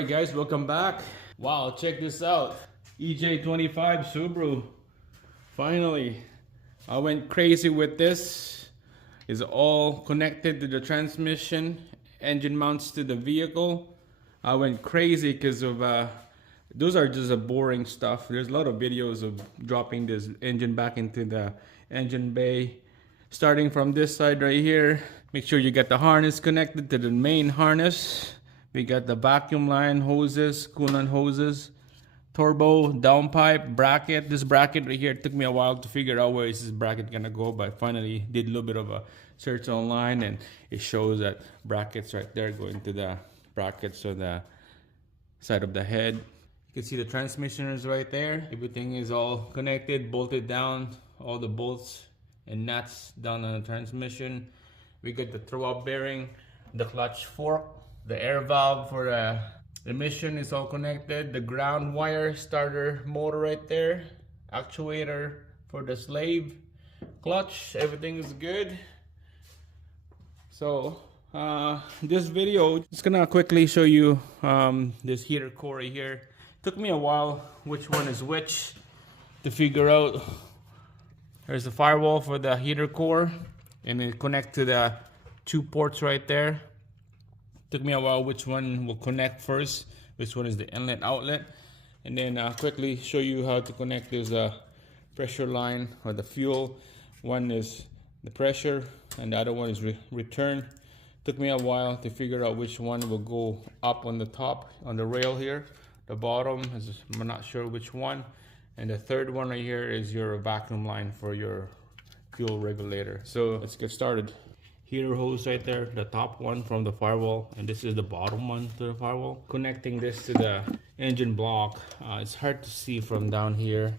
Alright guys, welcome back. Wow, check this out. EJ25 Subaru. Finally, I went crazy with this. It's all connected to the transmission, engine mounts to the vehicle. I went crazy because of those are just a boring stuff. There's a lot of videos of dropping this engine back into the engine bay. Starting from this side right here, make sure you get the harness connected to the main harness. We got the vacuum line hoses, coolant hoses, turbo, downpipe, bracket. This bracket right here, it took me a while to figure out where is this bracket gonna go, but I finally did a little bit of a search online and it shows that brackets right there going to the brackets on the side of the head. You can see the transmission is right there. Everything is all connected, bolted down, all the bolts and nuts down on the transmission. We got the throw-up bearing, the clutch fork, the air valve for the emission is all connected, the ground wire, starter motor right there, actuator for the slave, clutch, everything is good. So this video is gonna quickly show you this heater core right here. Took me a while which one is which to figure out. There's the firewall for the heater core and it connect to the two ports right there. Took me a while which one will connect first, which one is the inlet outlet, and then quickly show you how to connect this pressure line or the fuel. One is the pressure and the other one is return. Took me a while to figure out which one will go up on the top on the rail here. The bottom is, I'm not sure which one. And the third one right here is your vacuum line for your fuel regulator. So let's get started. Heater hose right there, the top one from the firewall, and this is the bottom one to the firewall. Connecting this to the engine block, it's hard to see from down here.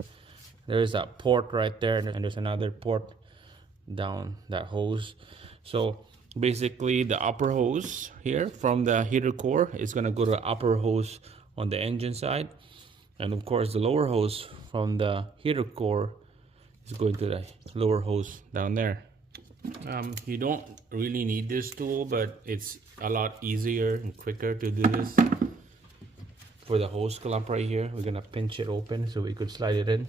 There's that port right there, and there's another port down that hose. So basically the upper hose here from the heater core is gonna go to the upper hose on the engine side. And of course the lower hose from the heater core is going to the lower hose down there. You don't really need this tool, but it's a lot easier and quicker to do this. For the hose clamp right here, we're gonna pinch it open so we could slide it in.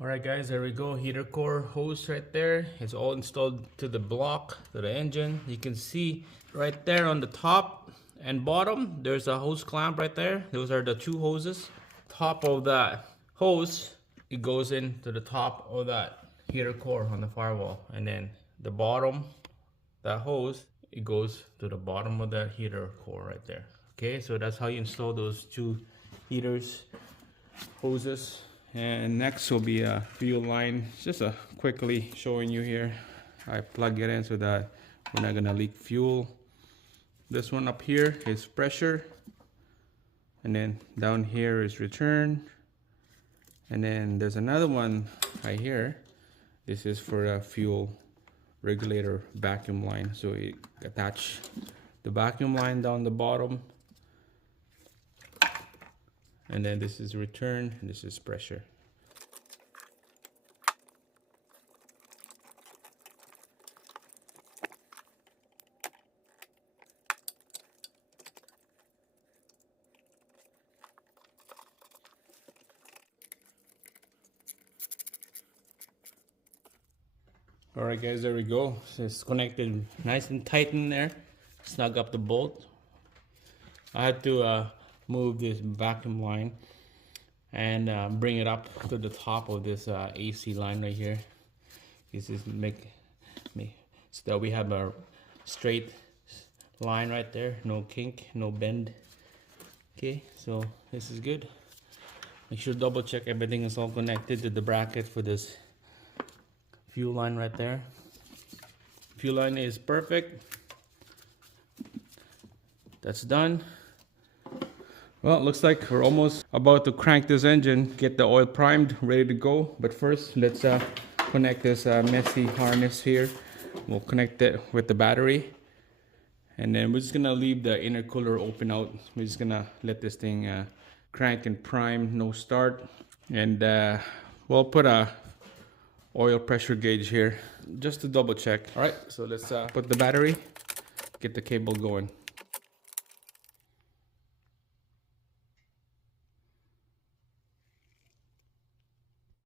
Alright guys, there we go. Heater core hose right there. It's all installed to the block, to the engine. You can see right there on the top and bottom, there's a hose clamp right there. Those are the two hoses. Top of that hose, it goes into the top of that heater core on the firewall. And then the bottom, that hose, it goes to the bottom of that heater core right there. Okay, so that's how you install those two heaters, hoses. And next will be a fuel line. Just quickly showing you here. I plug it in so that we're not gonna leak fuel. This one up here is pressure, and then down here is return, and then there's another one right here. This is for a fuel regulator vacuum line. So you attach the vacuum line down the bottom, and then this is return and this is pressure. Alright guys, there we go. So it's connected nice and tight in there. Snug up the bolt. I had to move this vacuum line and bring it up to the top of this AC line right here. This is make so that we have a straight line right there, no kink, no bend. Okay, so this is good. Make sure to double check everything is all connected to the bracket for this fuel line right there. Fuel line is perfect. That's done. Well, it looks like we're almost about to crank this engine, get the oil primed, ready to go. But first, let's connect this messy harness here. We'll connect it with the battery. And then we're just gonna leave the intercooler open out. We're just gonna let this thing crank and prime, no start. And we'll put a oil pressure gauge here just to double check. All right, so let's put the battery, get the cable going.